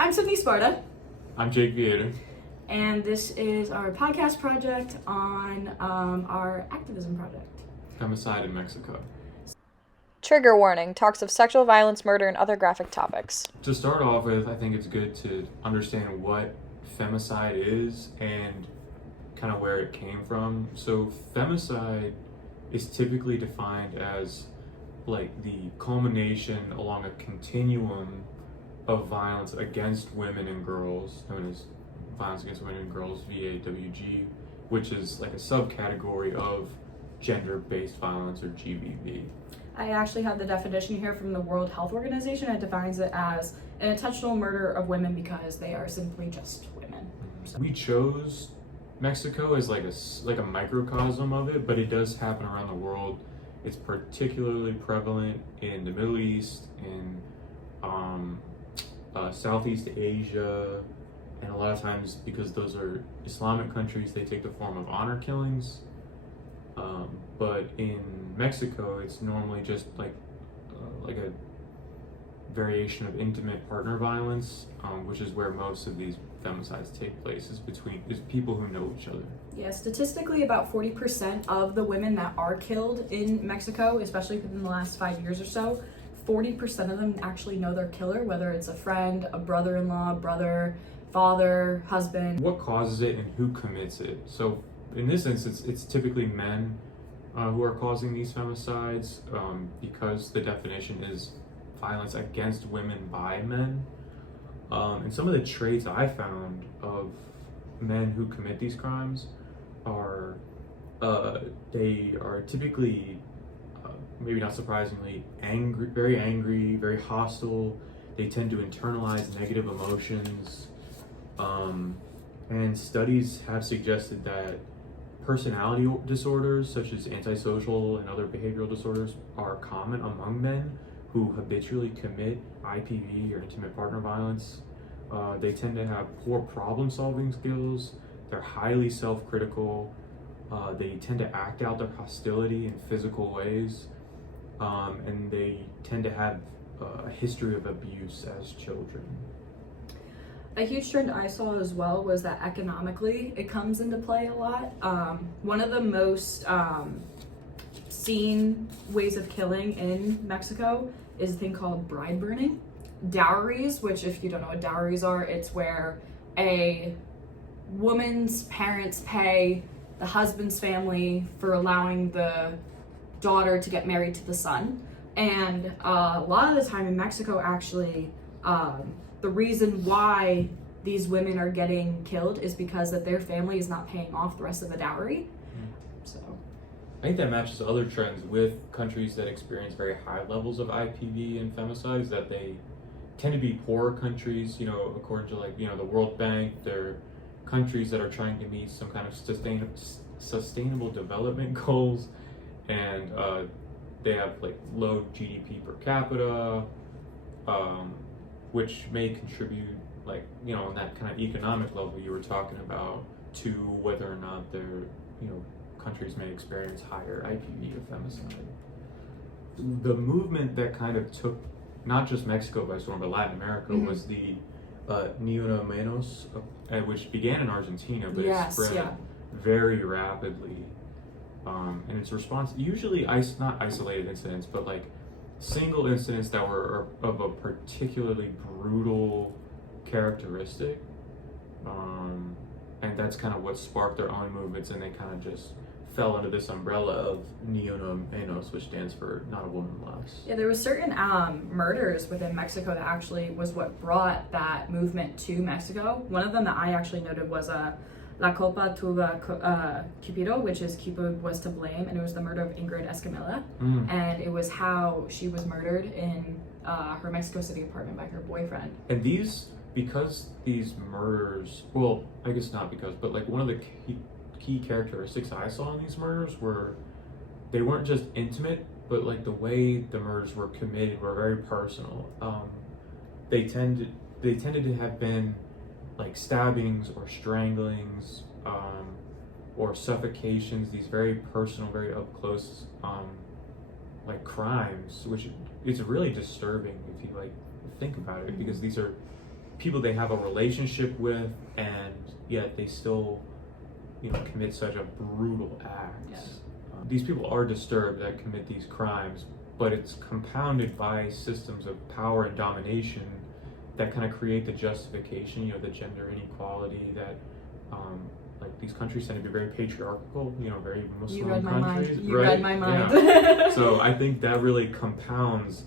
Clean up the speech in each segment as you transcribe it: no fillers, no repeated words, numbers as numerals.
I'm Sydney Sparta. I'm Jake Vieira. And this is our podcast project on our Acivism Project. Femicide in Mexico. Trigger warning, talks of sexual violence, murder, and other graphic topics. To start off with, I think it's good to understand what femicide is and kind of where it came from. So femicide is typically defined as like the culmination along a continuum of violence against women and girls, known as violence against women and girls, VAWG, which is like a subcategory of gender-based violence, or GBV. I actually have the definition here from the World Health Organization. It defines it as an intentional murder of women because they are simply just women. We chose Mexico as like a microcosm of it, but it does happen around the world. It's particularly prevalent in the Middle East, in Southeast Asia, and a lot of times, because those are Islamic countries, they take the form of honor killings. But in Mexico, it's normally just like a variation of intimate partner violence, which is where most of these femicides take place, is people who know each other. Yeah, statistically, about 40% of the women that are killed in Mexico, especially within the last 5 years or so, 40% of them actually know their killer, whether it's a friend, a brother-in-law, brother, father, husband. What causes it and who commits it? So in this instance, it's typically men who are causing these femicides, because the definition is violence against women by men. And some of the traits I found of men who commit these crimes are they are typically, maybe not surprisingly, angry, very hostile. They tend to internalize negative emotions. And studies have suggested that personality disorders such as antisocial and other behavioral disorders are common among men who habitually commit IPV, or intimate partner violence. They tend to have poor problem-solving skills. They're highly self-critical. They tend to act out their hostility in physical ways. And they tend to have a history of abuse as children. A huge trend I saw as well was that economically it comes into play a lot. One of the most seen ways of killing in Mexico is a thing called bride burning. Dowries, which, if you don't know what dowries are, it's where a woman's parents pay the husband's family for allowing the daughter to get married to the son. And a lot of the time in Mexico, actually, the reason why these women are getting killed is because that their family is not paying off the rest of the dowry. So I think that matches other trends with countries that experience very high levels of IPV and femicides, that they tend to be poorer countries, according to the World Bank. They're countries that are trying to meet some kind of sustainable development goals, and they have low GDP per capita, which may contribute, on that kind of economic level you were talking about, to whether or not their, countries may experience higher IPV or femicide. The movement that kind of took not just Mexico by storm, but Latin America, was the Ni Una Menos, which began in Argentina, but it spread very rapidly. And its response, usually not isolated incidents, but single incidents that were of a particularly brutal characteristic, and that's kind of what sparked their own movements, and they kind of just fell under this umbrella of Ni Una Menos, which stands for not a woman less. Yeah, there was certain murders within Mexico that actually was what brought that movement to Mexico. One of them that I actually noted was La Culpa Tuvo Cupido, which is Cupid was to blame, and it was the murder of Ingrid Escamilla. And it was how she was murdered in her Mexico City apartment by her boyfriend. And because these murders, well, I guess not because, but one of the key characteristics I saw in these murders were they weren't just intimate, but the way the murders were committed were very personal. They tended to have been stabbings or stranglings, or suffocations, these very personal, very up close crimes, which is really disturbing if you think about it, because these are people they have a relationship with, and yet they still, commit such a brutal act. Yeah. These people are disturbed that commit these crimes, but it's compounded by systems of power and domination that kind of create the justification, the gender inequality that, like, these countries tend to be very patriarchal, very Muslim You read my countries. mind. You right? read my mind. Yeah. So I think that really compounds,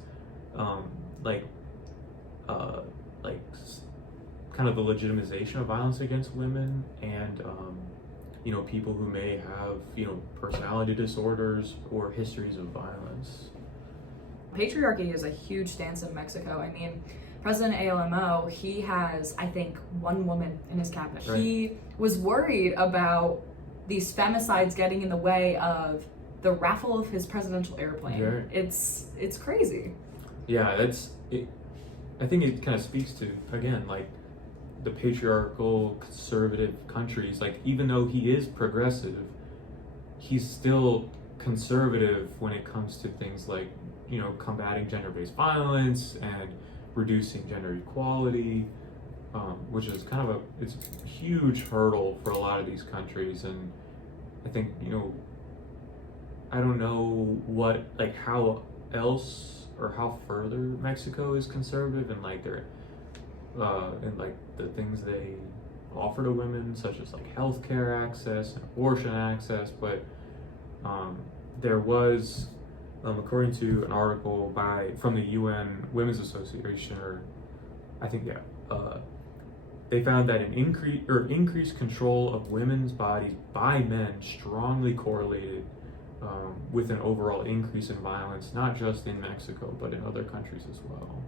kind of the legitimization of violence against women, and people who may have personality disorders or histories of violence. Patriarchy is a huge stance in Mexico. I mean, President ALMO, he has, I think, one woman in his cabinet. Right. He was worried about these femicides getting in the way of the raffle of his presidential airplane. Right. It's crazy. Yeah, that's it. I think it kind of speaks to, again, like, the patriarchal conservative countries. Like, even though he is progressive, he's still conservative when it comes to things like, combating gender-based violence and reducing gender equality, which is kind of it's a huge hurdle for a lot of these countries. And I think, I don't know how else or how further Mexico is conservative in like their and like the things they offer to women, such as like healthcare access and abortion access. But there was, according to an article from the UN Women's Association, they found that an increased control of women's bodies by men strongly correlated with an overall increase in violence, not just in Mexico, but in other countries as well.